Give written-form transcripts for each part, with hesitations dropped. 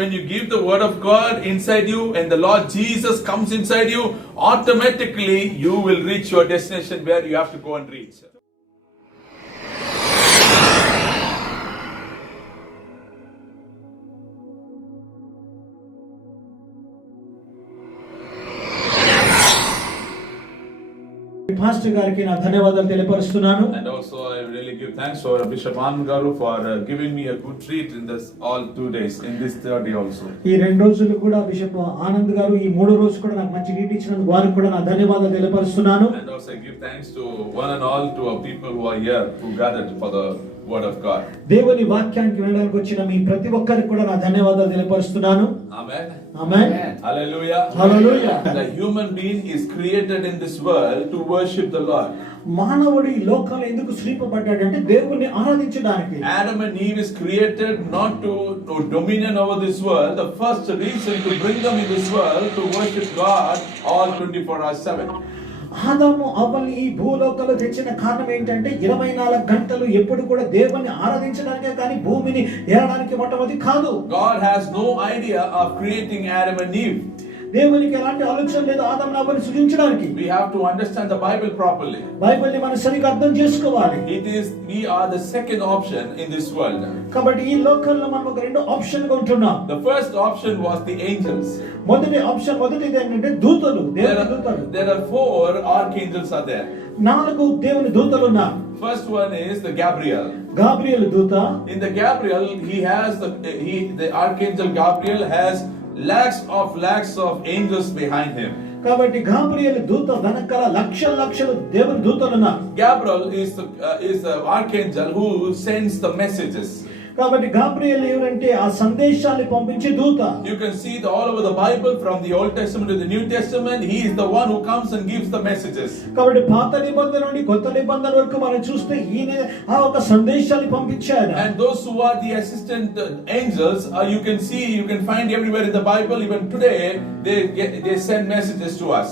when you give the word of God inside you and the Lord Jesus comes inside you, automatically you will reach your destination where you have to go and reach. Pastor గారికి నా ధన్యవాదాలు తెలియపరుస్తున్నాను. And also I really give thanks for Bishop Anand Garu for giving me a good treat in this all 2 days in this third day also. ఈ 2 రోజులు కూడా bishop Anand గారు ఈ 3వ రోజు కూడా నాకు మంచి ట్రీట్ ఇచ్చినందుకు వారికి కూడా నా ధన్యవాదాలు తెలియపరుస్తున్నాను. And also I give thanks to one and all to our people who are here who gathered for the word of God. దేవుని వాక్యానికి వినడానికి వచ్చిన మీ ప్రతి ఒక్కరికి కూడా నా ధన్యవాదాలు తెలియపరుస్తున్నాను. Amen. Amen. Hallelujah. Hallelujah. The human being is created in this world to worship the Lord. మానవుడు ఈ లోకంలో ఎందుకు సృష్టింపబడ్డాడంటే దేవుణ్ణి ఆరాధించడానికి. Adam and Eve is created not to dominion over this world. The first reason to bring them in this world to worship God all 24/7. ఆదాము అవ్వని ఈ భూలోకంలో తెచ్చిన కారణం ఏంటంటే 24 గంటలు ఎప్పుడు కూడా దేవుణ్ణి ఆరాధించడానికే కానీ భూమిని ఏలడానికి మొట్టమొదటి కాదు. God has no idea of creating Adam and Eve. దేవునికి ఎలాంటి ఆలోచన లేదు ఆదాము అవ్వని సృష్టించడానికి. We have to understand the Bible properly. బైబిల్ని మనం సరిగ్గా అర్థం చేసుకోవాలి. We are the second option in this world. కాబట్టి ఈ లోకంలో మనం ఒక రెండు ఆప్షన్ గా ఉంటున్నాం. The first option was the angels. మొదటిది ఏంటంటే దూతలు, దేవుని దూతలు. There are 4 archangels are there. 4 దేవుని దూతలు ఉన్నారు. First one is the Gabriel. Gabriel దూత. In the Gabriel the archangel Gabriel has lakhs of angels behind him. కాబట్టి గాబ్రియల్ దూత వెనకాల లక్షలు దేవుని దూతలు ఉన్నారు. Gabriel is the archangel who sends the messages. కాబట్టి గాబ్రియల్ ఎవరంటే ఆ సందేశాన్ని పంపించే దూత. You can see all over the Bible from the Old Testament to the New Testament, he is the one who comes and gives the messages. కాబట్టి పాత నిబంధన నుండి కొత్త నిబంధన వరకు మనం చూస్తే ఈయన ఆ ఒక సందేశాన్ని పంపించాడు. And those who are the assistant angels, you can find everywhere in the Bible. Even today they send messages to us.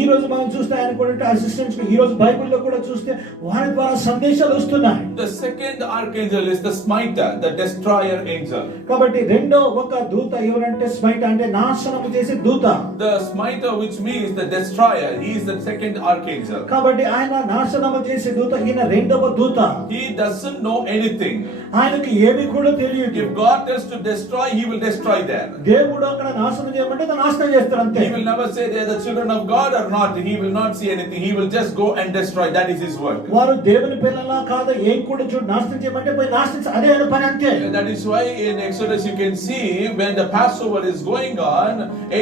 ఈ రోజు మనం చూస్తే ఆయన కూడా అసిస్టెంట్స్ ఈ రోజు బైబిల్లో కూడా చూస్తే వారి ద్వారా సందేశాలు వస్తున్నాయి. The second archangel is the smiter, the destroyer angel. కాబట్టి రెండో ఒక దూత ఎవరంటే స్మైటర్ అంటే నాశనము చేసే దూత. The smiter, which means the destroyer, he is the second archangel. కాబట్టి ఆయన నాశనము చేసే దూత, ఈయన రెండవ దూత. He doesn't know anything. ఆయనకి ఏమీ కూడా తెలియదు. If God tells to destroy, he will destroy there. దేవుడు అక్కడ నాశనం చేయమంటే నాశనం చేస్తాడు అంతే. He will never say they are the children of God or not. He will not see anything. He will just go and destroy. That is his work. వారు దేవుని పిల్లలా కాదా ఏం కూడా చూడు నాశనం చేయమంటే పోయి నాశనం అదే ఆయన పని అంతే. That is why in Exodus you can see when the Passover is going on,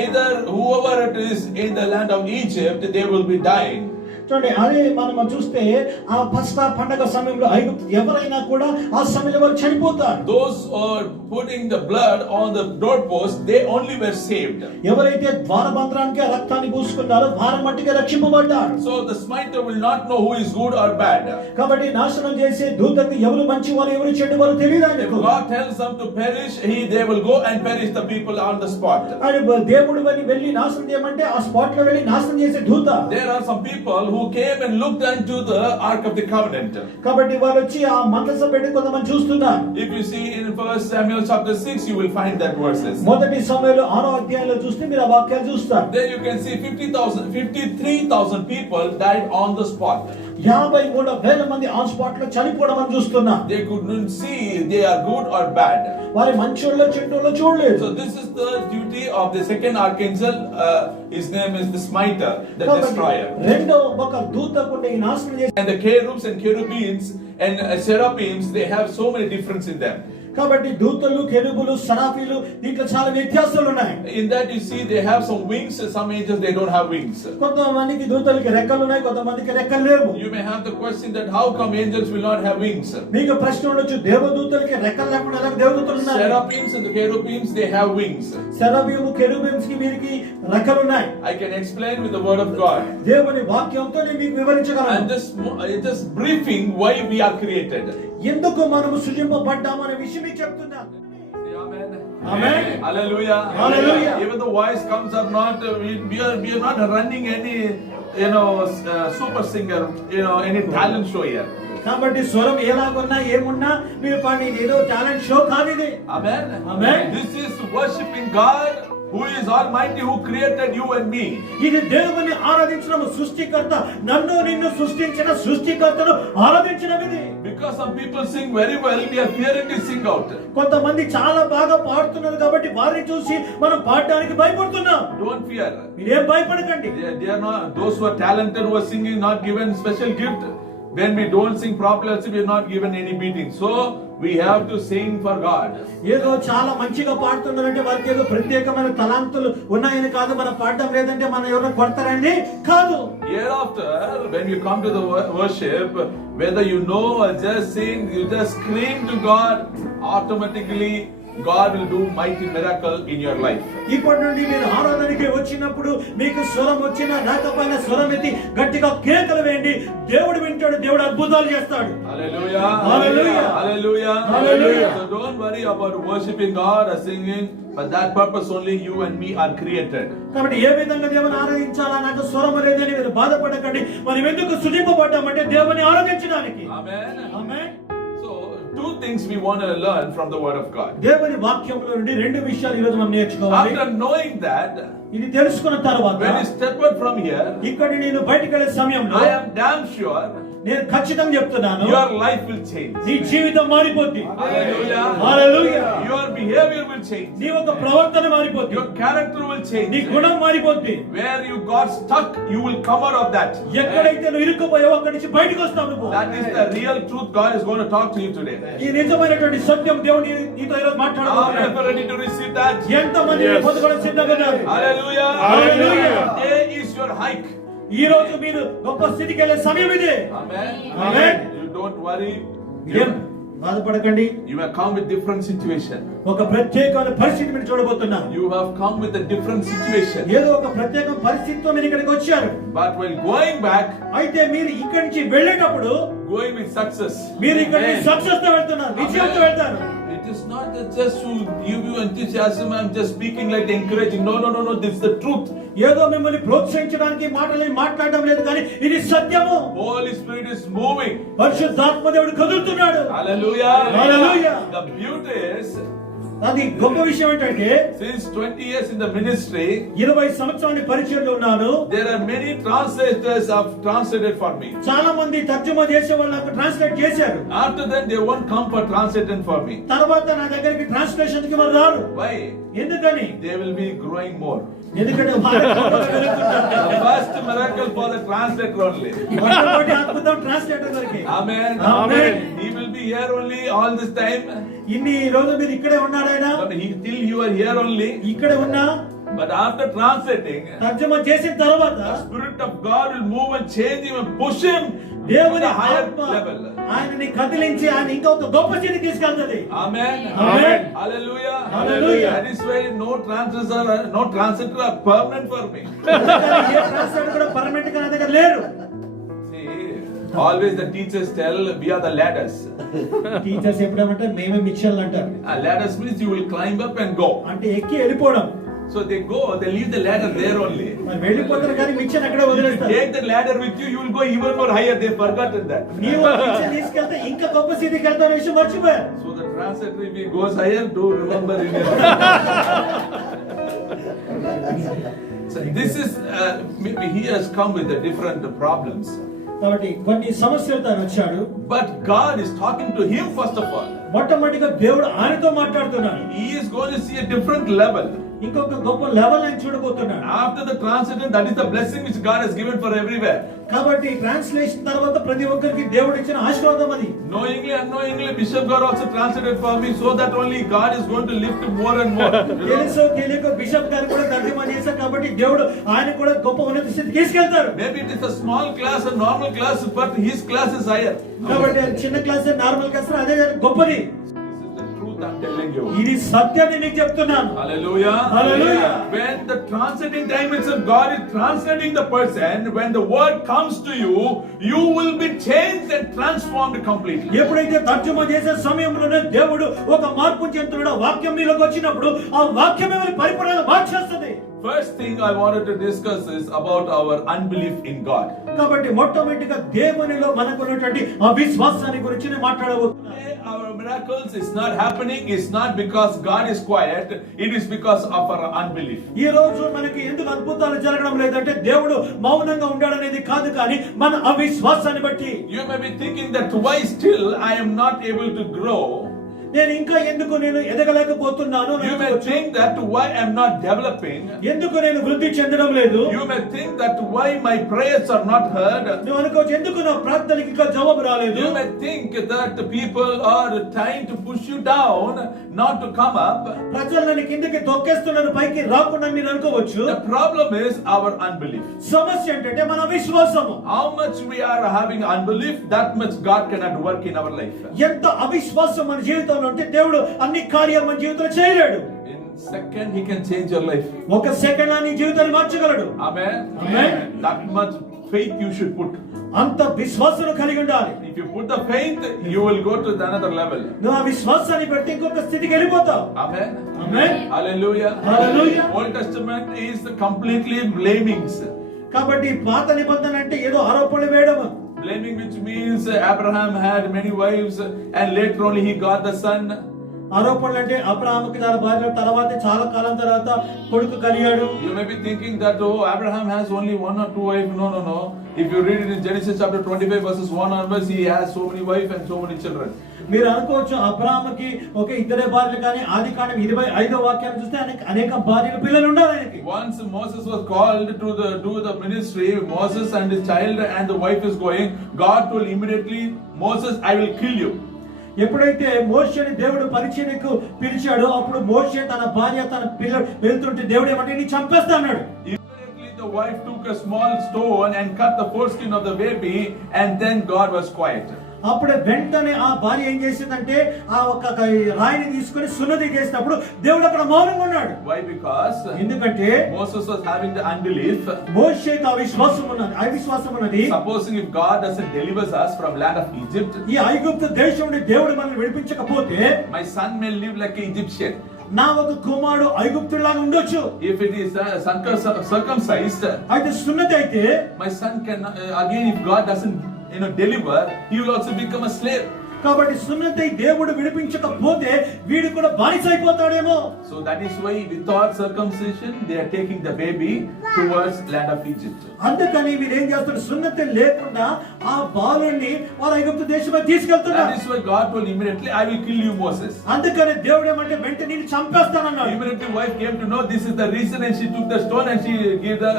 either whoever it is in the land of Egypt, they will be dying. చూడండి అదే మనం చూస్తే ఆ పస్కా పండగ సమయంలో ఐగుప్తు ఎవరైనా కూడా ఆ సమయంలో వారు చనిపోతారు. Those are putting the blood on the doorpost, they only were saved. ఎవరైతే ద్వారబంధనానికి రక్తాన్ని పూసుకున్నారో వారు మట్టిగా రక్షింపబడ్డారు. So the smiter will not know who is good or bad. కాబట్టి నాశనం చేసే దూతకి ఎవరు మంచివారు ఎవరు చెడ్డవారు తెలియదు ఆయనకు. If God tells them to perish, they will go and perish the people on the spot. అని దేవుడు వెళ్ళి నాశనం చేయమంటే ఆ స్పాట్ లో వెళ్ళి నాశనం చేసే దూత. There are some people who came and looked unto the Ark of the Covenant. కాబట్టి వారు వచ్చి ఆ మందసం పెట్టి కొంతమంది చూస్తున్నారు. If you see in 1 Samuel chapter 6, you will find that verses. మొదటి సమయంలో 6వ అధ్యాయంలో చూస్తే మీరు ఆ వాక్యాలు చూస్తారు. There you can see 53,000 people died on the spot. 53,000 మంది ఆన్ స్పాట్ లో చనిపోవడం అని చూస్తున్నా. They couldn't see they are good or bad. వారి మంచోళ్ళో చెడ్డోళ్ళో చూడలేదు. So this is the duty of the second archangel. His name is the smiter, the destroyer. రెండో ఒక దూతకు ఈ నాశనం చేసే. And the cherubs and cherubims and seraphims, they have so many difference in them. కాబట్టి దూతలు కెరూబులు సరాఫీలు దీంట్లో చాలా వ్యత్యాసాలు ఉన్నాయి. In that you see they have some wings, some angels they don't have wings. కొంతమందికి దూతలకి రెక్కలు ఉన్నాయి, కొంతమందికి రెక్కలు లేవు. You may have the question that how come angels will not have wings? మీకు ప్రశ్న ఉండొచ్చు, దేవదూతలకి రెక్కలు లేకుండా ఎలా దేవదూతలు ఉన్నారు? Seraphims and the cherubims they have wings. సెరాఫీము కెరూబిమ్స్ కి వీరికి రెక్కలు ఉన్నాయి. I can explain with the word of God. దేవుని వాక్యంతో నేను మీకు వివరించగలను. And this briefing why we are created. ఎందుకు మనము సృజింపబడ్డామనే విషయం మీకు చెప్తున్నాను. Amen. Amen. Hallelujah. Hallelujah. Even the voice comes or not, we are not running any super singer, any talent show here. కాబట్టి స్వరం ఎలాగున్నా ఏమున్నా మీరు పాడి ఏదో టాలెంట్ షో కాదు ఇది. Amen. Amen. This is worship God who is Almighty, who created you and me. ఇది దేవుని ఆరాధించడం, సృష్టికర్త నన్ను నిన్ను సృష్టించిన సృష్టికర్తను ఆరాధించడం ఇది. Because some people sing very well, we are fearing to sing out. కొంతమంది చాలా బాగా పాడుతున్నారు కాబట్టి వారిని చూసి మనం పాడడానికి భయపడుతున్నాం. Don't fear. మీరేం భయపడకండి. They are not, those who are talented, who are singing, not given special gift. When we don't sing properly, we are not given any beating. So we have to sing for God. ఏదో చాలా మంచిగా పాడుతున్నారంటే వారికి ఏదో ప్రత్యేకమైన తలాంతులు ఉన్నాయని కాదు. మనం పాడడం లేదంటే మనం ఎవరైనా కొడతారండి కాదు. Hereafter, when you come to the worship, whether you know or just sing, you just scream to God, automatically God will do mighty miracle in your life. ఇప్పటి నుండి మీరు ఆరాధనకి వచ్చినప్పుడు మీకు స్వరం వచ్చినా రాకపోయినా స్వరం ఎత్తి గట్టిగా కేకలు వేయండి. దేవుడు వింటాడు, దేవుడు అద్భుతాలు చేస్తాడు. Hallelujah. Hallelujah. Hallelujah. Hallelujah. So don't worry about worshiping God or singing. For that purpose only you and me are created. కాబట్టి ఏ విధంగా దేవుని ఆరాధించాలా, నాకు స్వరం లేదని మీరు బాధపడకండి. మనం ఎందుకు సృజింపబడ్డామంటే దేవుని ఆరాధించడానికి. Amen. Amen. So two things we want to learn from the word of God. దేవుని వాక్యంలో నుండి రెండు విషయాలు ఈ రోజు మనం నేర్చుకోవాలి. After knowing that, ఇది తెలుసుకున్న తర్వాత when you step out from here, ఇక్కడ నేను బయటికి వెళ్ళే సమయంలో I am damn sure నేను ఖచ్చితంగా చెప్తున్నాను, your life will change. నీ జీవితం మారిపోద్ది. Hallelujah. Hallelujah. Your behavior will change. నీ ఒక ప్రవర్తన మారిపోద్ది. Your character will change. నీ గుణం మారిపోద్ది. Where you got stuck, you will come out of that. ఎక్కడైతే నువ్వు ఇరుక్కుపోయావో అక్కడి నుంచి బయటకు వస్తావు నువ్వు. That is the real truth God is going to talk to you today. ఈ నిజమైనటువంటి సత్యం దేవుడు నీతో ఈరోజు Are మాట్లాడబోతున్నాడు. you ready to receive that? ఎంతమంది పొందుకోవడానికి సిద్ధంగా ఉన్నారు? Hallelujah. Hallelujah. Today is your hike. ఈ రోజు మీరు గొప్ప స్థితికి వెళ్ళే సమయం ఇది. Amen. Amen. You don't worry. ఏం బాధపడకండి. You have come with different situation. ఒక ప్రత్యేకమైన పరిస్థితి మీరు చూడబోతున్నారు. You have come with a different situation. ఏదో ఒక ప్రత్యేక పరిస్థితితో మీరు ఇక్కడికి వచ్చారు. But while going back, అయితే మీరు ఇక్కడి నుంచి వెళ్ళేటప్పుడు going with success. మీరు ఇక్కడ సక్సెస్ తో వెళ్తున్నారు, విజయంతో వెళ్తారు. It is not that just to give you enthusiasm. I'm just speaking like encouraging. No. This is the truth. ఏదో మిమ్మల్ని ప్రోత్సహించడానికి మాటలు మాట్లాడడం లేదు కానీ ఇది సత్యము. Holy Spirit is moving. పరిశుద్ధాత్మ దేవుడు కదులుతున్నాడు. Hallelujah. Hallelujah. The beauty is, అది గొప్ప విషయం ఏంటంటే since 20 years in the ministry, 20 సంవత్సరాల పరిచయంలో ఉన్నాను. there are many translators have translated for me. చాలా మంది తర్జుమా చేసే వాళ్ళు నాకు ట్రాన్స్లేట్ చేశారు. After that, they won't come for translating for me. తర్వాత నా దగ్గరికి ట్రాన్స్లేషన్ కి వారు రారు. Why? ఎందుకని? They will be growing more. ఎందుకంటే వారు The first miracle for the translator only. మొట్టమొదటి అద్భుతం ట్రాన్స్లేటర్ గారికి. Amen. Amen. He will be here only all this time. ఇన్ని రోజులు మీరు ఇక్కడే ఉన్నాడు ఆయన. Till you are here only. ఇక్కడే ఉన్నా. But after translating, తర్జుమా చేసిన తర్వాత the Spirit of God will move and change him and push him to దేవుని the higher ఆత్మ level. ఆయనని కదిలించి ఆయన ఇంకా ఒక గొప్ప స్థితికి తీసుకెళ్తది. Amen. Amen. Hallelujah. Hallelujah. That is why no translator are permanent for me. A translator కూడా పర్మనెంట్ గా నా దగ్గర లేరు. See, always the teachers tell we are the ladders. Teachers ఎప్పుడేమంటే మేమే మిషన్లు అంటారు. Ladders means you will climb up and go. అంటే ఎక్కి వెళ్ళిపోవడం. So they go, they leave the ladder there only. మరి వెళ్ళిపోతారు కానీ మిషన్ అక్కడే If you వదిలేస్తారు. take the ladder with you, you will go even more higher. They forgotten that. నీవు machine తీసుకెళ్తే ఇంకా గొప్ప స్థితికి వెళ్తావు విషయం మర్చిపోయారు. So the translator, if he goes higher, do remember in it. So this is, he has come with the different problems. కాబట్టి కొన్ని సమస్యలతో ఆయన వచ్చాడు. But God is talking to him first of all. మొట్టమొదటిగా దేవుడు ఆయనతో మాట్లాడుతున్నాడు. He is going to see a different level. ఇంకొక గొప్ప లెవెల్ ఆయన చూడబోతున్నాడు. After the translation, that is the blessing which God has given for everywhere. కాబట్టి translation తర్వాత ప్రతి ఒక్కరికి దేవుడు ఇచ్చిన ఆశీర్వాదం అది. Knowingly, unknowingly, Bishop God also translated for me, so that only God is going to lift more and more. తెలుసో తెలియక బిషప్ గారు కూడా తర్జుమా చేశారు కాబట్టి దేవుడు ఆయన కూడా గొప్ప ఉన్నత స్థితికి తీసుకెళ్తారు. Maybe it is a small class, a normal class, but his class is higher. కాబట్టి చిన్న క్లాస్ నార్మల్ క్లాస్ అదే గొప్పది. This is the truth I'm telling you. ఇది సత్యాన్ని నీకు చెప్తున్నాను. Hallelujah. Hallelujah. When the translating time itself, God is translating the person. When the word comes to you, you will be changed and transformed completely. ఎప్పుడైతే తర్జుమా చేసే సమయంలోనే దేవుడు ఒక మార్పు చెందుతున్నాడు. వాక్యం మీలోకి వచ్చినప్పుడు ఆ వాక్యం మిమ్మల్ని పరిపూర్ణంగా మార్చేస్తుంది. First thing I wanted to discuss is about our unbelief in God. కాబట్టి మొట్టమొదటిగా దేవునిలో మనకు ఉన్నటువంటి అవిశ్వాసాన్ని గురించి నేను మాట్లాడబోతున్నాను. our miracles is not happening is not because God is quiet, it is because of our unbelief. ఈ రోజు మనకి ఎందుకు అద్భుతాలు జరగడం లేదంటే దేవుడు మౌనంగా ఉండాడనేది కాదు, కానీ మన అవిశ్వాసాన్ని బట్టి. You may be thinking that why still I am not able to grow. నేను ఇంకా ఎందుకు నేను ఎదగలేకపోతున్నాను. You may think that why I am not developing. ఎందుకు నేను వృద్ధి చెందడం లేదు. You may think that why my prayers are not heard. నువ్వు అనుకోవచ్చు ఎందుకు నా ప్రార్థనకి ఇంకా జవాబు రాలేదు. You may think that the people are trying to push you down not to come up. ప్రజలు నన్ను కిందకి తొక్కేస్తున్నారు, పైకి రాకుండా మీరు అనుకోవచ్చు. The problem is our unbelief. సమస్య ఏంటంటే మన అవిశ్వాసము. How much we are having unbelief, that much God cannot work in our life. ఎంత అవిశ్వాసం మన జీవితంలో ఉంటే దేవుడు అన్ని కార్యాలు మన జీవితంలో చేయలేడు. In second he can change your life. ఒక సెకండ్ నీ జీవితాన్ని మార్చగలడు. Amen. Amen. That much faith you should put. అంత విశ్వాసం కలిగి ఉండాలి. If you put the faith, you will go to another level. నువ్వు ఆ విశ్వాసాన్ని బట్టి ఇంకొక స్థితికి వెళ్ళిపోతావు. Amen. Amen. Hallelujah. Hallelujah. Old Testament is completely blaming. కాబట్టి పాత నిబంధన అంటే ఏదో ఆరోపణలు వేయడం. Blaming, which means Abraham had many wives and later only he got the son. ఆరోపణలు అంటే అబ్రహాముకి చాలా భార్యలు, తర్వాత చాలా కాలం తర్వాత కొడుకు కలిగాడు. You may be thinking that Abraham has only one or two wives. No. If you read it in Genesis chapter 25 verses 1 onwards, he has so many wives and so many children. మీరు అనుకోవచ్చు అబ్రహాముకి ఒక ఇద్దరే భార్యలు, కానీ ఆదికాండం 25వ వాక్యాన్ని చూస్తే అనేక భార్యలు, పిల్లలు ఉన్నారు ఆయనకి. Once Moses was called to do the ministry, Moses and his child and the wife is going, God told immediately, Moses, I will kill you. ఎప్పుడైతే మోషేని దేవుడు పరిచర్యకు పిలిచాడో అప్పుడు మోషే తన భార్య తన పిల్లలు వెళ్తుంటే దేవుడు ఏమంటే నీ చంపేస్తా అన్నాడు. Immediately the wife took a small stone and cut the foreskin of the baby, and then God was quiet. అప్పుడే వెంటనే ఆ భార్య ఏం చేసిందంటే ఆ ఒక రాయిని తీసుకొని సున్నతి చేసినప్పుడు దేవుడు అక్కడ మౌనంగా ఉన్నాడు. Why? Because ఎందుకంటే Moses was having the unbelief. మోషేకి అవిశ్వాసం ఉన్నది. Supposing if God doesn't deliver us from land of Egypt, ఈ ఐగుప్తు దేశం నుండి దేవుడు మనల్ని విడిపించకపోతే my son may live like an Egyptian. నా ఒక కుమారుడు ఐగుప్తులాగా ఉండొచ్చు. If it is circumcised, అయితే సున్నతి అయితే my son can again, if God doesn't deliver, he will also become a slave. కాబట్టి సున్నతి దేవుడు విడిపించకపోతే వీడు కూడా బానిస అయిపోతాడేమో. So that is why without circumcision they are taking the baby towards land of Egypt. అందుకని వీరు ఏం చేస్తారు, సున్నతి లేకుండా ఆ బాలుని వారు ఐగుప్తు దేశంలో తీసుకెళ్తున్నారు. That is why God told immediately, I will kill you, Moses. అందుకని దేవుడు ఏమంటే వెంటనే నిన్ను చంపేస్తానన్నాడు. Immediately wife came to know this is the reason, and she took the stone and she gave the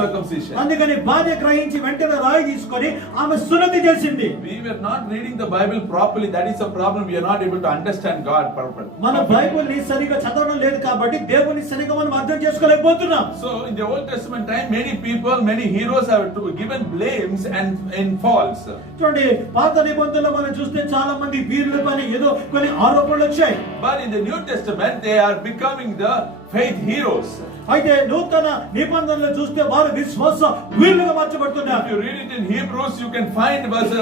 circumcision. అందుకని భార్య గ్రహించి వెంటనే రాయి తీసుకొని ఆమె సున్నతి చేసింది. We were not reading the Bible properly. That is a problem. We are not able to understand God properly. మన బైబిల్ ని సరిగా చదవడం లేదు కాబట్టి దేవుని సరిగా మనం అర్థం చేసుకోలేకపోతున్నాం. So in the Old Testament time, many people, many heroes have given blames and faults. చూడండి పాత నిబంధనలో మనం చూస్తే చాలా మంది వీరుల పైన ఏదో కొన్ని ఆరోపణలు వచ్చాయి. But in the New Testament, they are becoming the faith heroes. అయితే నూతన నిబంధనలో చూస్తే వారు విశ్వాస వీరులుగా మార్చబడుతున్నారు. If you read it in Hebrews, you can find verse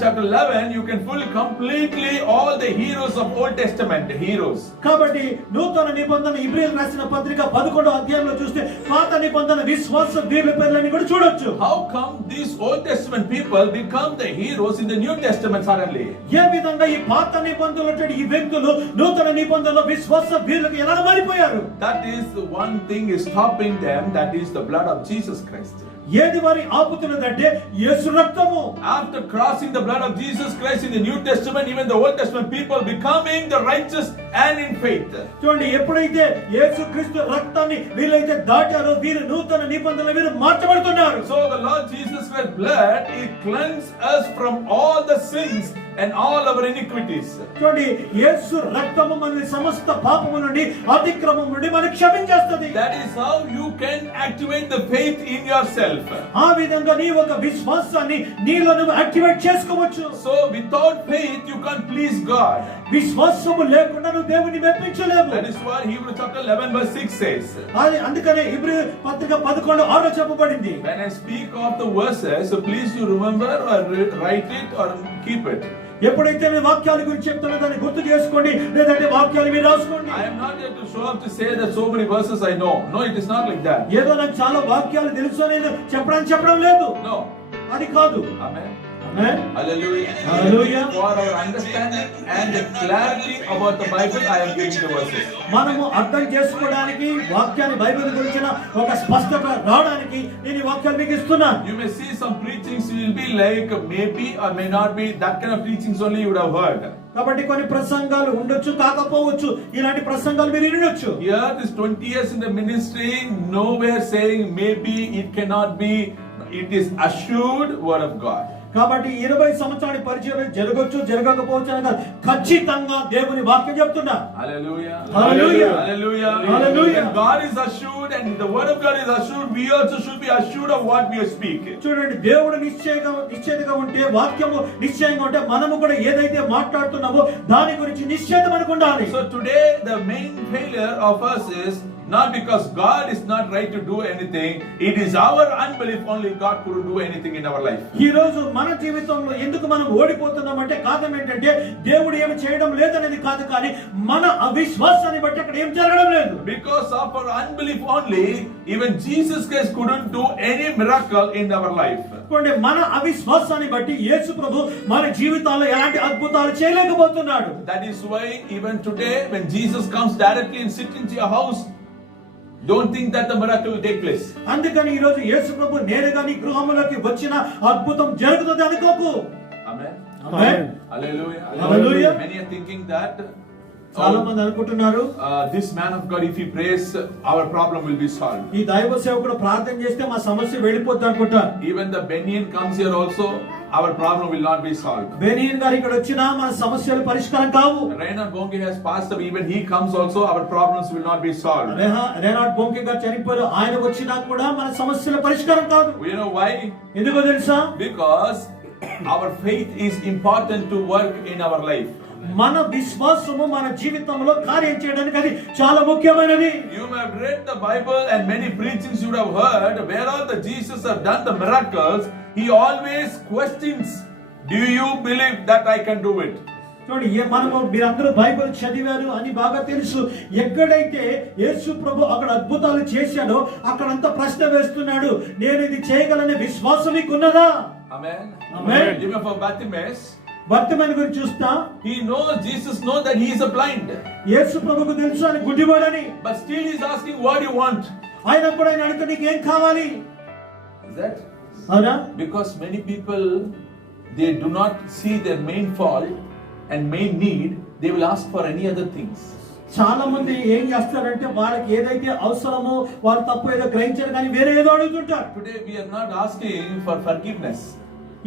chapter 11, you can fully completely all the heroes of Old Testament heroes. కాబట్టి నూతన నిబంధన ఇబ్రాయీయులకు రాసిన పత్రిక 11వ అధ్యాయంలో చూస్తే పాత నిబంధన విశ్వాస వీరుల పేర్లని కూడా చూడొచ్చు. How come these Old Testament people become the heroes in the New Testament suddenly? ఏ విధంగా ఈ పాత నిబంధనలో ఈ వ్యక్తులు నూతన నిబంధనలో విశ్వాస వీరులకు ఎలా మారిపోయారు? That is the one thing is stopping them, that is the blood of Jesus Christ. ఏది వారి ఆపుతున్నదంటే యేసు రక్తము. After crossing the blood of Jesus Christ in the New Testament, even the Old Testament people becoming the righteous and in faith. చూడండి ఎప్పుడైతే యేసుక్రీస్తు రక్తాన్ని వీళ్ళైతే దాటారో వీరు నూతన నిబంధనలో వీరు మార్చబడుతున్నారు. So the Lord Jesus Christ's blood, it cleanses us from all the sins and all our iniquities. చూడండి యేసు రక్తము మనల్ని సమస్త పాపము నుండి అతిక్రమం నుండి మనల్ని క్షమించేస్తుంది. That is how you can activate the faith in yourself. ఆ విధంగా నీ ఒక విశ్వాసాన్ని నీలో నువ్వు యాక్టివేట్ చేసుకోవచ్చు. So without faith you can't please God. విశ్వాసము లేకుండా నువ్వు దేవుని మెప్పించలేవు. That is what Hebrews chapter 11 verse 6 says. అందుకనే హెబ్రీ పత్రిక 11:6 చెప్పబడింది. When I speak of the verses, so please you remember or write it or keep it. ఎప్పుడైతే నేను వాక్యాల గురించి చెప్తానో దాన్ని గుర్తు చేసుకోండి, లేదంటే వాక్యాలు మీరు రాసుకోండి. I am not here to show up to say that so many verses I know. No, it is not like that. ఏదో నాకు చాలా వాక్యాలు తెలుసు నేను చెప్పడం లేదు. No. అది కాదు. Amen. Amen. Hallelujah. Hallelujah. For our understanding and the clarity about the Bible, I am giving the verses. మనము అర్థం చేసుకోవడానికి వాక్యాన్ని బైబిల్ గురించిన ఒక స్పష్టత రావడానికి నేను ఈ వాక్యాలు మీకు ఇస్తున్నాను. You may see some preachings will be like maybe or may not be, that kind of preachings only you would have heard. కాబట్టి కొన్ని ప్రసంగాలు ఉండొచ్చు కాకపోవచ్చు, ఇలాంటి ప్రసంగాలు మీరు వినొచ్చు. Here this 20 years in the ministry, nowhere saying maybe, it cannot be, it is assured word of God. కాబట్టి 20 సంవత్సరాల పరిచయం జరగొచ్చు జరగకపోవచ్చు అని కాదు, ఖచ్చితంగా దేవుని వాక్యం చెప్తున్నా. Hallelujah. Hallelujah. Hallelujah. Hallelujah. When God is assured and the word of God is assured, we also should be assured of what we speak. చూడండి, దేవుడు నిశ్చయంగా ఉంటే, వాక్యము నిశ్చయంగా ఉంటే, మనము కూడా ఏదైతే మాట్లాడుతున్నామో దాని గురించి నిశ్చయత మనకు ఉండాలి. So today the main failure of us is not because God is not right to do anything, it is our unbelief only God couldn't do anything in our life. ఈ రోజు మన జీవితంలో ఎందుకు మనం ఓడిపోతున్నామంటే కారణం ఏంటంటే దేవుడు ఏమి చేయడం లేదనేది కాదు, కానీ మన అవిశ్వాసాన్ని బట్టి అక్కడ ఏం జరగడం లేదు. Because of our unbelief only, even Jesus Christ couldn't do any miracle in our life. మన అవిశ్వాసాన్ని బట్టి యేసు ప్రభు మన జీవితాల్లో ఎలాంటి అద్భుతాలు చేయలేకపోతున్నాడు. That is why even today when Jesus comes directly and sits into your house, don't think that the miracle will take place. అందుకని ఈ రోజు యేసు ప్రభు నేరుగా నీ గృహంలోకి వచ్చిన అద్భుతం జరుగుతుంది అనుకోకు. Amen. Amen. Hallelujah. Hallelujah. Many are thinking that చాలా మంది అనుకుంటున్నారు this man of God, if he prays, our problem will be solved. ఈ దైవ సేవకుడు ప్రార్థన చేస్తే మా సమస్య వెళ్ళిపోద్ది అనుకుంటారు. Even the Benjamin comes here also, our problem will not be solved. Bunyan గారు ఇక్కడ వచ్చినా మన సమస్యలు పరిష్కారం కావు. Reinhard Bonke has passed away, even he comes also, our problems will not be solved. రేనాడ్ బొంకే గారు చనిపోయారు, ఆయన వచ్చినా కూడా మన సమస్యల పరిష్కారం కాదు. You know why? ఎందుకో తెలుసా? Because our faith is important to work in our life. మన విశ్వాసము మన జీవితంలో కార్యం చేయడానికి అది చాలా ముఖ్యమైనది. You have read the Bible and many preachings you would have heard where all the Jesus have done the miracles, he always questions, do you believe that I can do it? చూడండి, మనము మీరందరూ Bible చదివారు అని బాగా తెలుసు. ఎక్కడైతే యేసు ప్రభు అక్కడ అద్భుతాలు చేశాడో అక్కడంతా ప్రశ్న వేస్తున్నాడు, నేను ఇది చేయగలనే విశ్వాసం మీకు ఉన్నదా? Amen. Amen. Even for Bartimaeus, వర్తమాన గురించి చూస్తా, he knows, Jesus knows that he is a blind, యేసు ప్రభుకు తెలుసు అని గుడ్డివాడని, but still he is asking what do you want? ఆయన కూడా ఆయన అడుగుతా నీకు ఏం కావాలి? Is that? అవునా? Because many people, they do not see their main fault and main need, they will ask for any other things. చాలా మంది ఏం చేస్తారంటే వాళ్ళకి ఏదైతే అవసరమో వాళ్ళు తప్పు ఏదో గ్రహించారు కానీ వేరే ఏదో అడుగుతుంటారు. Today we are not asking for forgiveness.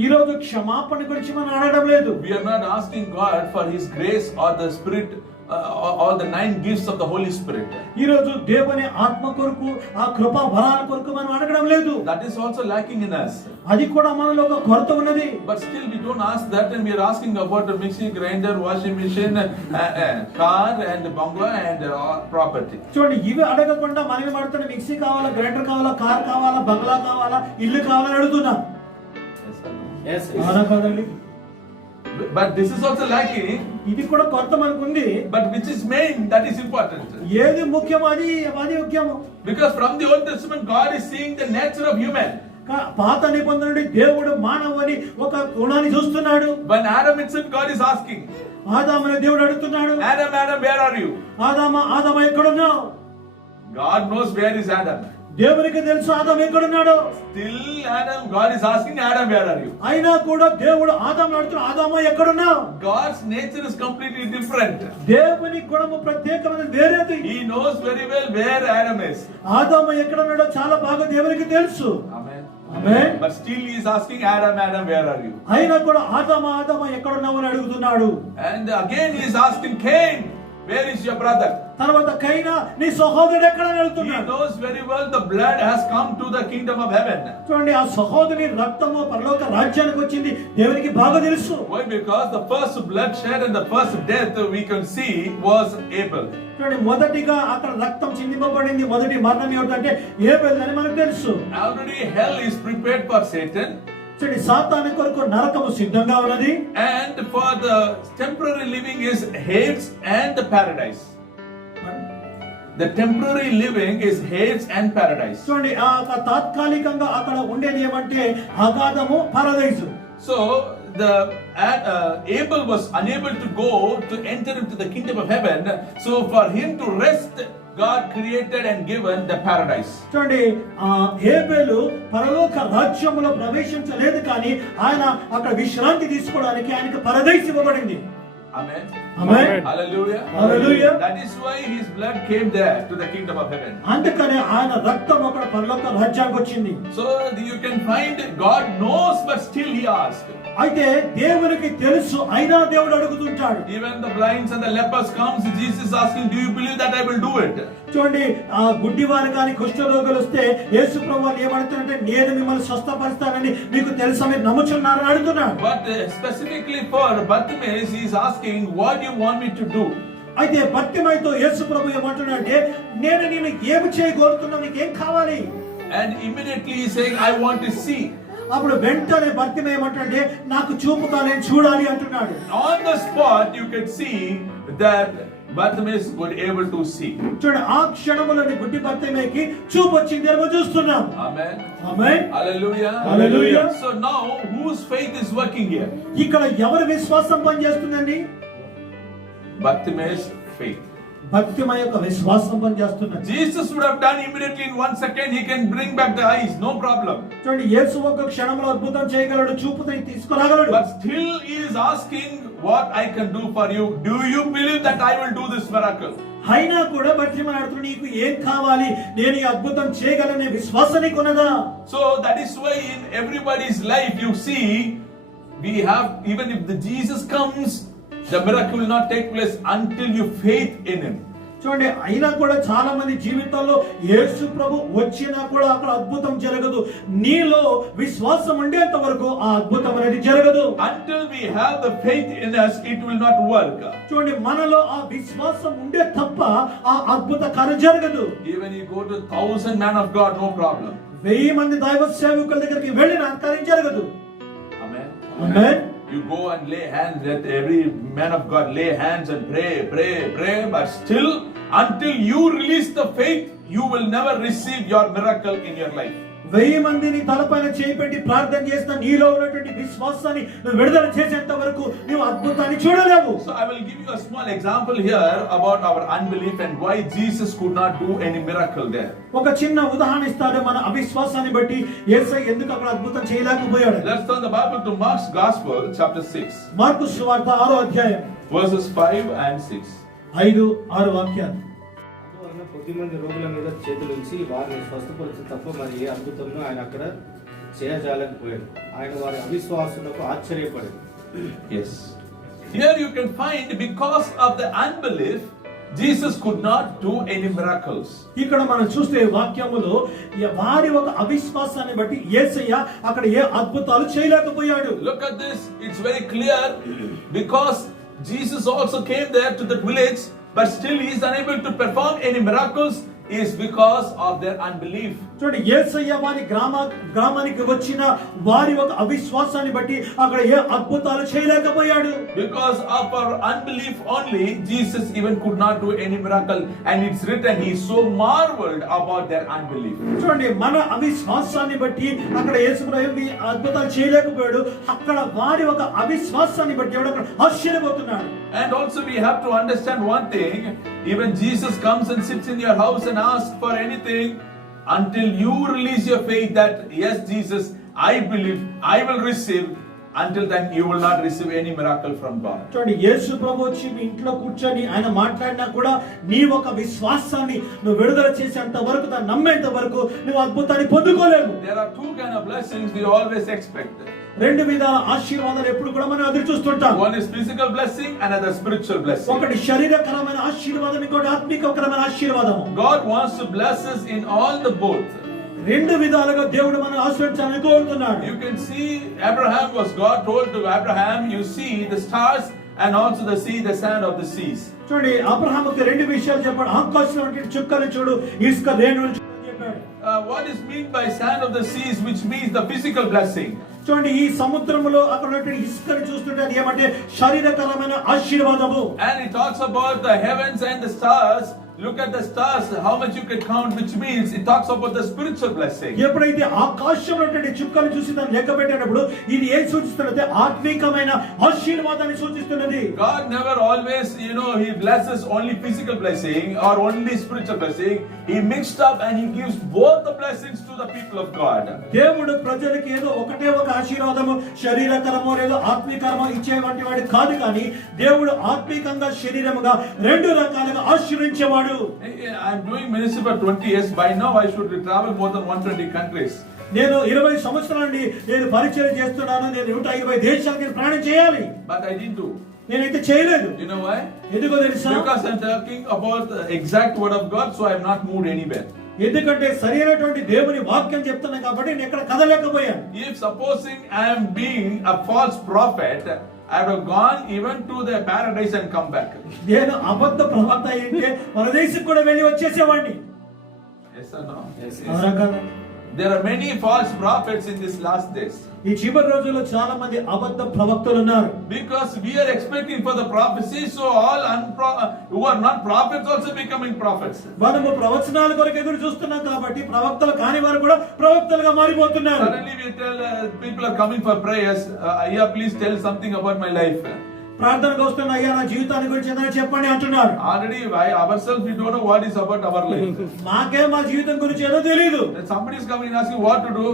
ఈ రోజు క్షమాపణ గురించి మనం అడగడం లేదు. We are not asking God for his grace or the spirit, all the 9 gifts of the Holy Spirit. ఈ రోజు దేవుని ఆత్మ కొరకు, ఆ కృపా వరాల కొరకు మనం అడగడం లేదు. That is also lacking in us. అది కూడా మనలో ఒక కొరత ఉన్నది. But still we don't ask that, and we are asking about the mixing grinder, washing machine, car and bungalow and property. చూడండి, ఇవి అడగకుండా మనమే పడుతున్న మిక్సీ కావాలా, గ్రైండర్ కావాలా, కార్ కావాలా, బంగ్లా కావాలా, ఇల్లు కావాలని అడుగుతున్నాం. Yes. అవునా కాదండి? But this is also lacking. ఇది కూడా కొరత మనకుంది. But which is main, that is important. ఏది ముఖ్యమో అది ముఖ్యము. Because from the Old Testament God is seeing the nature of human. పాత నిబంధన నుండి దేవుడు మానవుని ఒక గుణాన్ని చూస్తున్నాడు. When Adam itself, God is asking, ఆదాముని దేవుడు అడుగుతున్నాడు, Adam, where are you? ఆదామ ఎక్కడున్నావు? God knows where is Adam. దేవునికి తెలుసు ఆదాము ఎక్కడున్నాడో. Still Adam, God is asking Adam, where are you? అయినా కూడా దేవుడు ఆదాముని అడుగుతున్నాడు, ఆదాము ఎక్కడున్నావు? God's nature is completely different. దేవుని గుణము ప్రత్యేకమైనది, వేరేది. He knows very well where Adam is. ఆదాము ఎక్కడున్నాడో చాలా బాగా దేవునికి తెలుసు. Amen. Amen. But still he is asking Adam, where are you? అయినా కూడా ఆదాము ఎక్కడున్నావు అని అడుగుతున్నాడు. And again he is asking Cain, where is your brother? తర్వాత కైనా నీ సహోదరుడు ఎక్కడ అని He అడుగుతున్నాడు. knows very well the blood has come to the kingdom of heaven. చూడండి, ఆ సహోదరుని రక్తము పరలోక రాజ్యానికి వచ్చింది, దేవునికి బాగా తెలుసు. Why? Because the first bloodshed and the first death we can see was Abel. చూడండి, మొదటిగా అక్కడ రక్తం చిందింపబడింది, మొదటి మరణం ఏమిటంటే ఏబేలు అని మనకు తెలుసు. Already hell is prepared for Satan. చూడండి, సాతాను కొరకు నరకము సిద్ధంగా ఉన్నది. And for the temporary living is Hades and the paradise. The temporary living is Hades and paradise. చూడండి, తాత్కాలికంగా అక్కడ ఉండేది ఏమంటే అగాధము, పరదైసు. So Abel was unable to go to enter into the kingdom of heaven. So for him to rest, God created and given the paradise. చూడండి హేబెలు పరలోక రాజ్యములో ప్రవేశించలేదు కానీ ఆయన అక్కడ విశ్రాంతి తీసుకోవడానికి ఆయనకు పరదేశం ఇవ్వబడింది. Amen. Amen. Hallelujah. Hallelujah. That is why his blood came there to the kingdom of heaven. అందుకనే ఆయన రక్తం అక్కడ పరలోక రాజ్యానికి వచ్చింది. So you can find God knows, but still he asked. అయితే దేవునికి తెలుసు అయినా దేవుడు అడుగుతుంటాడు. Even the blinds and the lepers comes, Jesus asking, do you believe that I will do it? చూడండి గుడ్డివారు కానీ కుష్ఠరోగులు వస్తే యేసు ప్రభువు ఏమంటున్నారంటే నేను మిమ్మల్ని స్వస్థపరుస్తానని మీకు తెలుసా, మీరు నమ్ముచున్నారని అడుగుతున్నాడు. But specifically for Bartimaeus, he is asking, what do you want me to do? అయితే బర్తిమయితో యేసు ప్రభువు ఏమంటున్నాడంటే నేను నిన్ను ఏమి చేయగోరుతున్నా, నీకు ఏం కావాలి? And immediately he is saying, I want to see. అప్పుడు వెంటనే బర్తిమయి ఏమంటాడంటే నాకు చూపుగా నేను చూడాలి అంటున్నాడు. On the spot you can see that Bartimaeus was able to see. చూడండి ఆ క్షణంలోని గుడ్డి బర్తిమయికి చూపు వచ్చింది అని మనం చూస్తున్నాం. Amen. Amen. Hallelujah. Hallelujah. So now whose faith is working here? ఇక్కడ ఎవరి విశ్వాసం పనిచేస్తుందండి? Bartimaeus' faith. బర్తిమయి యొక్క విశ్వాసం పనిచేస్తున్నది. Jesus would have done immediately in 1 second. He can bring back the eyes, no problem. చూడండి యేసు ఒక క్షణంలో అద్భుతం చేయగలడు, చూపుని తీసుకురాగలడు. But still he is asking what I can do for you. Do you believe that I will do this miracle? అయినా కూడా బర్తిమయి అడుగుతున్నాడు, నీకు ఏం కావాలి, నేను ఈ అద్భుతం చేయగలనే విశ్వాసం నీకు ఉన్నదా? So that is why in everybody's life you see, we have, even if the Jesus comes, the miracle will not take place until you faith in him. చూడండి అయినా కూడా చాలా మంది జీవితాల్లో యేసు ప్రభు వచ్చినా కూడా అక్కడ అద్భుతం జరగదు. నీలో విశ్వాసం ఉండేంత వరకు ఆ అద్భుతం అనేది జరగదు. Until we have the faith in us, it will not work. చూడండి మనలో ఆ విశ్వాసం ఉండే తప్ప ఆ అద్భుత కార్యం జరగదు. Even you go to 1,000 men of God, no problem. 1000 మంది దైవ సేవకుల దగ్గరికి వెళ్ళిన కార్యం జరగదు. Amen. Amen. You go and lay hands, let every man of God lay hands and pray, but still until you release the faith, you will never receive your miracle in your life. 1000 మందిని తలపైన చేపెట్టి ప్రార్థన చేసిన నీలో ఉన్నటువంటి విశ్వాసాన్ని నువ్వు విడుదల చేసేంత వరకు నువ్వు అద్భుతాన్ని చూడలేవు. So I will give you a small example here about our unbelief and why Jesus could not do any miracle there. ఒక చిన్న ఉదాహరణ ఇస్తాడు మన అవిశ్వాసాన్ని బట్టి యేసయ్య ఎందుకు అక్కడ అద్భుతం చేయలేకపోయాడు. Let's turn the Bible to Mark's Gospel chapter 6. Mark సువార్త 6వ అధ్యాయం verses 5 and 6. 5-6 వాక్యాలు. అందువలన కొద్దిమంది రోగుల మీద చేతులుంచి వారిని స్వస్థపరచు తప్ప మరి ఏ అద్భుతంలో ఆయన అక్కడ చేయజాలకపోయాడు. ఆయన వారి అవిశ్వాసులకు ఆశ్చర్యపడాడు. Yes. Here you can find because of the unbelief, Jesus could not do any miracles. ఇక్కడ మనం చూస్తే వాక్యములో వారి ఒక అవిశ్వాసాన్ని బట్టి యేసయ్య అక్కడ ఏ అద్భుతాలు చేయలేకపోయాడు. Look at this, it's very clear. Because Jesus also came there to that village, but still he is unable to perform any miracles, is because of their unbelief. చూడండి యేసయ్య వారి గ్రామానికి వచ్చిన వారి ఒక అవిశ్వాసాన్ని బట్టి అక్కడ ఏ అద్భుతాలు చేయలేకపోయాడు. Because of our unbelief only, Jesus even could not do any miracle, and it's written he so marveled about their unbelief. చూడండి మన అవిశ్వాసాన్ని బట్టి అక్కడ యేసుప్రభు అద్భుతాలు చేయలేకపోయాడు. అక్కడ వారి ఒక అవిశ్వాసాన్ని బట్టి ఎవడు అక్కడ ఆశ్చర్యపోతున్నాడు. And also we have to understand one thing, even Jesus comes and sits in your house and asks for anything, until you release your faith that yes Jesus, I believe, I will receive, until then you will not receive any miracle from God. చూడండి యేసు ప్రభు వచ్చి మీ ఇంట్లో కూర్చొని ఆయన మాట్లాడినా కూడా నీ ఒక విశ్వాసాన్ని నువ్వు విడుదల చేసేంత వరకు, దాన్ని నమ్మేంత వరకు నువ్వు అద్భుతాన్ని పొందుకోలేవు. There are two kind of blessings we always expect. రెండు విధాల ఆశీర్వాదాలు ఎప్పుడు కూడా మనం ఎదురు చూస్తుంటాం. One is physical blessing, another spiritual blessing. ఒకటి శరీరకరమైన ఆశీర్వాదం, ఇంకోటి ఆత్మికకరమైన ఆశీర్వాదం. God wants to bless us in all the both. రెండు విధాలుగా దేవుడు మనల్ని ఆశీర్వదించాలని కోరుతున్నాడు. You can see Abraham was God told to Abraham, you see the stars and also the sea, the sand of the seas. చూడండి అబ్రహాముకి రెండు విషయాలు చెప్పాడు. ఆకాశంలో ఉండే చుక్కలు చూడు, ఇసుక రేణువులు చూడు అని చెప్పాడు. What is meant by sand of the seas, which means the physical blessing? చూడండి ఈ సముద్రంలో అక్కడ ఉన్నటువంటి ఇసుకని చూస్తుంటే అది ఏమంటే శరీరకరమైన ఆశీర్వాదము. And it talks about the heavens and the stars, Look at the stars, how much you can count, which means it talks about the spiritual blessing. ఎప్పుడైతే ఆకాశంలో ఉన్నటువంటి చుక్కలు చూసి దాన్ని లెక్క పెట్టినప్పుడు ఇది ఏం సూచిస్తున్నది? ఆత్మీకమైన ఆశీర్వాదాన్ని సూచిస్తున్నది. God never always, He blesses only physical blessing or only spiritual blessing. He mixed up and He gives both the blessings to the people of God. దేవుడు ప్రజలకు ఏదో ఒకటే ఒక ఆశీర్వాదము శరీరకరమో లేదో ఆత్మీకరమో ఇచ్చేటువంటి వాడు కాదు, కానీ దేవుడు ఆత్మీకంగా శరీరముగా రెండు రకాలుగా ఆశీర్వించేవాడు. I'm doing ministry for 20 years. By now I should travel more than 120 countries. నేను 20 సంవత్సరాల నుండి నేను పరిచయం చేస్తున్నాను. నేను 120 దేశాలకు ప్రయాణం చేయాలి. But I didn't do. నేనైతే చేయలేదు. You know why? ఎందుకో తెలుసా? Because I'm talking about the exact word of God, so I have not moved anywhere. ఎందుకంటే సరైనటువంటి దేవుని వాక్యం చెప్తున్నా కాబట్టి నేను ఎక్కడ కదలేకపోయాను. If supposing I am being a false prophet, I would have gone even to the paradise and come back. నేను అబద్ధ ప్రవక్త అయితే పరదేశం కూడా వెళ్ళి వచ్చేసేవాడిని. Yes or no? Yes, yes. అవునా కదా? There are many false prophets in these last days. ఈ చివరి రోజుల్లో చాలా మంది అబద్ధ ప్రవక్తలు ఉన్నారు. Because we are expecting for the prophecy, so all who are not prophets also becoming prophets. మనము ప్రవచనాల కొరకు ఎదురు చూస్తున్నాం కాబట్టి ప్రవక్తలు కాని వారు కూడా ప్రవక్తలుగా మారిపోతున్నారు. Suddenly we tell people are coming for prayers. Yeah, please tell something about my life. ప్రార్థనకు వస్తున్న అయ్యా నా జీవితాన్ని గురించి ఏదైనా చెప్పండి అంటున్నారు. Already ourselves we don't know what is about our life. మాకే మా జీవితం గురించి ఏదో తెలియదు. Then somebody is coming and asking what to do.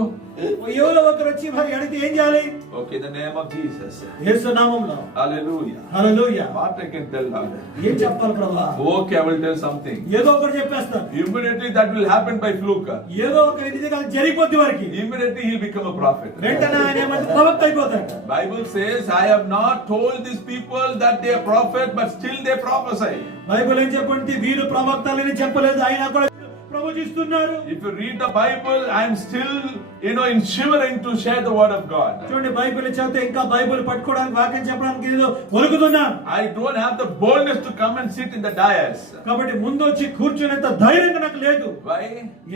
ఎవరో ఒకరు వచ్చి మరి అడిగితే ఏం చేయాలి? Okay, in the name of Jesus. యేసు నామములో. Hallelujah. Hallelujah. What I can tell now? ఏం చెప్పాలి ప్రభువా? Okay, I will tell something. ఏదో ఒకటి చెప్పేస్తాను. Immediately that will happen by fluke. ఏదో ఒక విధిగా జరిగిపోద్ది వారికి. Immediately he will become a prophet. వెంటనే ఆయన ఏమంటే ప్రవక్త అయిపోతాడు. Bible says, I have not told these people that they are prophet, but still they prophesy. Bible ఏం చెప్పండి? వీరు ప్రవక్తలని చెప్పలేదు, ఆయన కూడా ప్రవచిస్తున్నారు. If you read the Bible, I am still, in shivering to share the word of God. చూడండి Bible చదివితే ఇంకా Bible పట్టుకోవడానికి వాక్యం చెప్పడానికి ఏదో వణుకుతున్నాను. I don't have the boldness to come and sit in the dais. కాబట్టి ముందు వచ్చి కూర్చునేంత ధైర్యంగా నాకు లేదు. Why?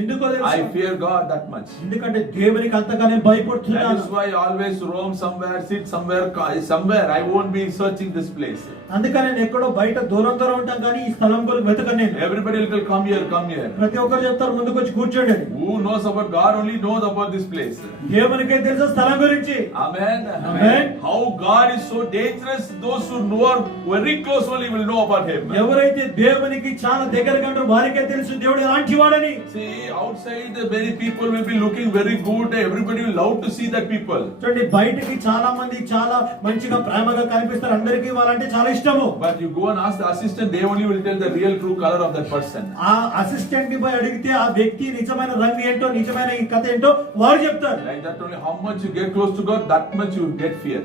ఎందుకో I తెలుసా? fear God that much. ఎందుకంటే దేవునికి అంతగానే That భయపడుతున్నాను. is why I always roam somewhere, sit somewhere. I won't be searching this place. అందుకని నేను ఎక్కడో బయట దూరం ఉంటాను కానీ ఈ స్థలం కొరకు వెతకను నేను. Everybody will come here, come here. ప్రతి ఒక్కరు చెప్తారు ముందుకు వచ్చి కూర్చోండి. Who knows about God only knows about this place. దేవునికే తెలుసా స్థలం గురించి. Amen. Amen. How God is so dangerous, those who know are very close only will know about Him. ఎవరైతే దేవునికి చాలా దగ్గరగా ఉంటారో వారికే తెలుసు దేవుడు ఎలాంటి వాడని. See, outside the very people will be looking very good. Everybody will love to see that people. చూడండి బయటికి చాలా మంది చాలా మంచిగా ప్రేమగా కనిపిస్తారు, అందరికీ వాళ్ళంటే చాలా ఇష్టము. But you go and ask the assistant, they only will tell the real true color of that person. ఆ అసిస్టెంట్ ని పోయి అడిగితే ఆ వ్యక్తి నిజమైన రంగు ఏంటో నిజమైన ఈ కథ ఏంటో వారు చెప్తారు. Like that only how much you get close to God, that much you get fear.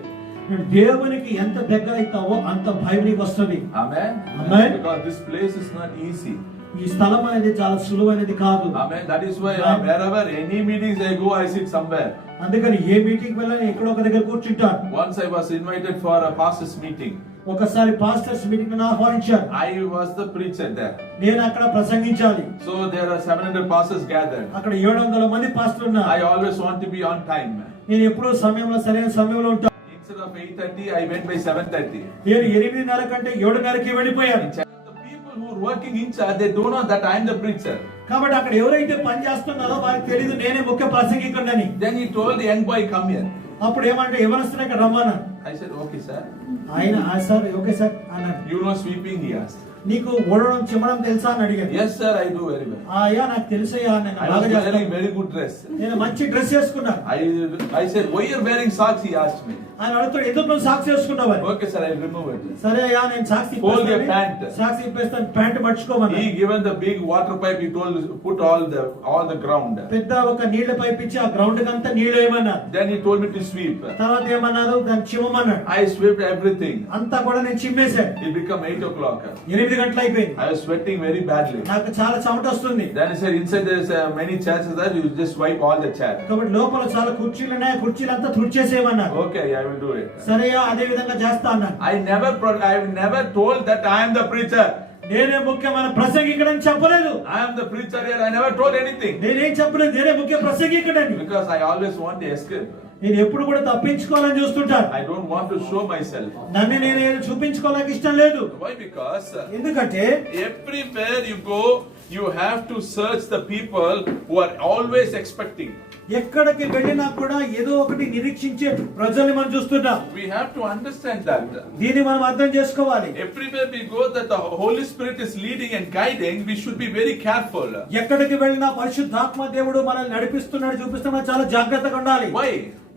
దేవునికి ఎంత దగ్గర అవుతావో అంత భయం నీకు వస్తుంది. Amen. Amen. Because this place is not easy. ఈ స్థలం అనేది చాలా సులువైనది కాదు. Amen. That is why wherever any meetings I go, I sit somewhere. అందుకని ఏ మీటింగ్ వెళ్ళని ఎక్కడో ఒక దగ్గర కూర్చుంటాను. Once I was invited for a pastors meeting. ఒకసారి పాస్టర్స్ మీటింగ్ ని ఆహ్వానించారు. I was the preacher there. నేను అక్కడ ప్రసంగించాలి. So there are 700 pastors gathered. అక్కడ 700 మంది పాస్టర్లు ఉన్నారు. I always want to be on time. నేను ఎప్పుడూ సమయంలో సరైన సమయంలో ఉంటాను. Instead of 8:30, I went by 7:30. నేను 8:30 కంటే 7:30కి వెళ్ళిపోయాను. The people who are working in charge, they don't know that I am the preacher. కాబట్టి అక్కడ ఎవరైతే పని చేస్తున్నారో వారికి తెలియదు నేనే ముఖ్య ప్రసంగికుడిని. Then he told the young boy, come here. అప్పుడు ఏమంటే ఎవరొస్తున్నా ఇక్కడ రమ్మన్నా. I said, okay sir. ఆయన సార్ ఓకే సార్ అన్నాడు. You know sweeping, he asked. నీకు ఓడడం చిమ్మడం తెలుసా అని అడిగాను. Yes sir, I do very well. అయ్యా నాకు తెలుసయ్యా, నేను I బాగా was wearing చేస్తాను. very good dress. నేను మంచి డ్రెస్ వేసుకున్నాను. I said, why you are wearing socks, he asked me. ఆయన అడుగుతాడు ఎందుకు నువ్వు సాక్స్ వేసుకున్నావు అని. Okay sir, I will remove it. సరే అయ్యా నేను socks Fold your pant. Socks ఇప్పేస్తాను, ప్యాంట్ మర్చుకోమన్నా. He given the big water pipe, he told put all the ground. పెద్ద ఒక నీళ్ల పైప్ ఇచ్చి ఆ గ్రౌండ్ కంతా నీళ్లు వేయమన్నారు. Then he told me to sweep. తర్వాత ఏమన్నారు, దాన్ని చిమ్మమన్నాడు. I swept everything. అంతా కూడా నేను చిమ్మేశాను. It became 8 o'clock. 8 గంటలు అయిపోయింది. I was sweating very badly. నాకు చాలా చెమట వస్తుంది. Then he said, inside there is many chairs that you just wipe all the chairs. కాబట్టి లోపల చాలా కుర్చీలు ఉన్నాయి, కుర్చీలంతా తుడిచేసేయమన్నారు. Okay, I will do it. సరే అదే విధంగా చేస్తా అన్నాను. I never told that I am the preacher. నేనే ముఖ్యమైన ప్రసంగికుడని చెప్పలేదు. I am the preacher here. I never told anything. నేనేం చెప్పలేదు, నేనే ముఖ్య ప్రసంగికుడని. Because I always want to escape. నేను ఎప్పుడు కూడా తప్పించుకోవాలని చూస్తుంటాను. I don't want to show myself. నన్ను నేను చూపించుకోవాలని ఇష్టం లేదు. Why? Because ఎందుకంటే everywhere you go, you have to search the people who are always expecting. ఎక్కడికి వెళ్ళినా కూడా ఏదో ఒకటి నిరీక్షించే ప్రజల్ని మనం చూస్తున్నాం. We have to understand that. దీన్ని మనం అర్థం చేసుకోవాలి. Everywhere we go that the Holy Spirit is leading and guiding, we should be very careful. ఎక్కడికి వెళ్ళినా పరిశుద్ధాత్మ దేవుడు మనల్ని నడిపిస్తున్నాడు, చూపిస్తున్నాడు, చాలా జాగ్రత్తగా ఉండాలి. Why?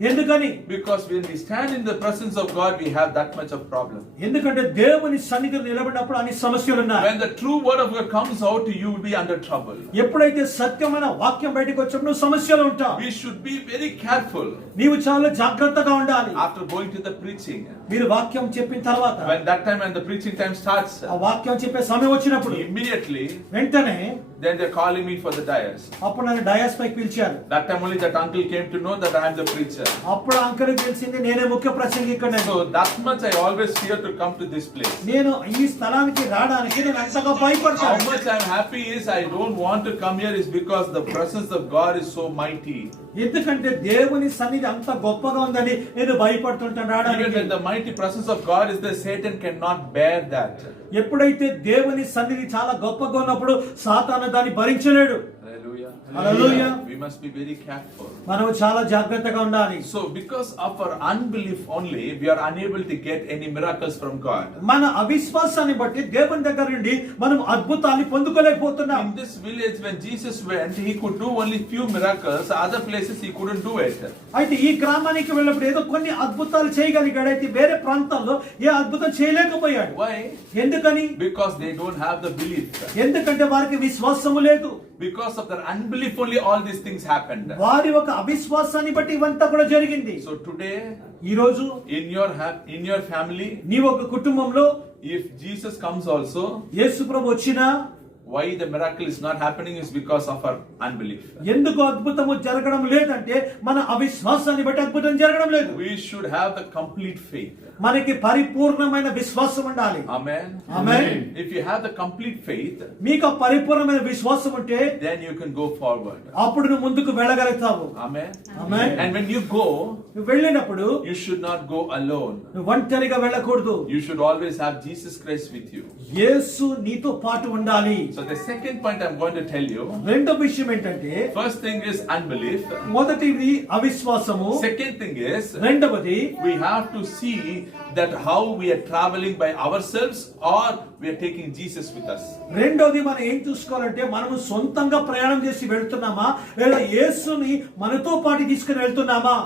ఎందుకని? Because when we stand in the presence of God, we have that much of problem. ఎందుకంటే దేవుని సన్నిధిలో నిలబడినప్పుడు అన్ని సమస్యలు ఉన్నాయి. When the true word of God comes out, you will be under trouble. ఎప్పుడైతే సత్యమైన వాక్యం బయటకు వచ్చినప్పుడు సమస్యలు ఉంటాయి. We should be very careful. నీవు చాలా జాగ్రత్తగా ఉండాలి. After going to the preaching, మీరు వాక్యం చెప్పిన తర్వాత when the preaching time starts, ఆ వాక్యం చెప్పే సమయం వచ్చినప్పుడు immediately వెంటనే then they're calling me for the dais. అప్పుడు నన్ను డయాస్ పైకి పిలిచారు. That time only that uncle came to know that I am the preacher. అప్పుడు అంకర్ తెలిసింది నేనే ముఖ్య ప్రసంగికుడిని. So that much I always fear to come to this place. నేను ఈ స్థలానికి రావడానికి నేను అంతగా How భయపడతాను. much I am happy is I don't want to come here is because the presence of God is so mighty. ఎందుకంటే దేవుని సన్నిధి అంత గొప్పగా ఉందని నేను భయపడుతుంటాను Even రావడానికి. when the mighty presence of God is there, Satan cannot bear that. ఎప్పుడైతే దేవుని సన్నిధి చాలా గొప్పగా ఉన్నప్పుడు సాతాను దాన్ని భరించలేడు. Hallelujah. Hallelujah. We must be very careful. మనం చాలా జాగ్రత్తగా ఉండాలి. So because of our unbelief only, we are unable to get any miracles from God. మన అవిశ్వాసాన్ని బట్టి దేవుని దగ్గర నుండి మనం అద్భుతాన్ని పొందుకోలేకపోతున్నాం. In this village, when Jesus went, he could do only few miracles. Other places he couldn't do it. అయితే ఈ గ్రామానికి వెళ్ళినప్పుడు ఏదో కొన్ని అద్భుతాలు చేయగలిగాడు. అయితే వేరే ప్రాంతాల్లో ఏ అద్భుతం చేయలేకపోయాడు. Why? ఎందుకని? Because they don't have the belief. ఎందుకంటే వారికి విశ్వాసము లేదు. Because of their unbelief only all these things happened. వారి ఒక అవిశ్వాసాన్ని బట్టి ఇవంతా కూడా జరిగింది. So today, ఈ రోజు in your family, నీ ఒక కుటుంబంలో if Jesus comes also, యేసు ప్రభు వచ్చినా why the miracle is not happening is because of our unbelief. ఎందుకు అద్భుతము జరగడం లేదంటే మన అవిశ్వాసాన్ని బట్టి అద్భుతం జరగడం లేదు. We should have the complete faith. మనకి పరిపూర్ణమైన విశ్వాసం ఉండాలి. Amen. Amen. If you have the complete faith, మీకు పరిపూర్ణమైన విశ్వాసం ఉంటే then you can go forward. అప్పుడు నువ్వు ముందుకు వెళ్ళగలుగుతావు. Amen. Amen. And when you go, నువ్వు వెళ్ళినప్పుడు you should not go alone. నువ్వు ఒంటరిగా వెళ్ళకూడదు. You should always have Jesus Christ with you. యేసు నీతో పాటు ఉండాలి. So the second point I'm going to tell you, రెండో విషయం ఏంటంటే first thing is unbelief. మొదటిది అవిశ్వాసము. Second thing is రెండవది we have to see that how we are traveling by ourselves or we are taking Jesus with us. రెండోది మనం ఏం చూసుకోవాలంటే మనము సొంతంగా ప్రయాణం చేసి వెళ్తున్నామా లేదా యేసుని మనతో పాటు తీసుకుని వెళ్తున్నామా.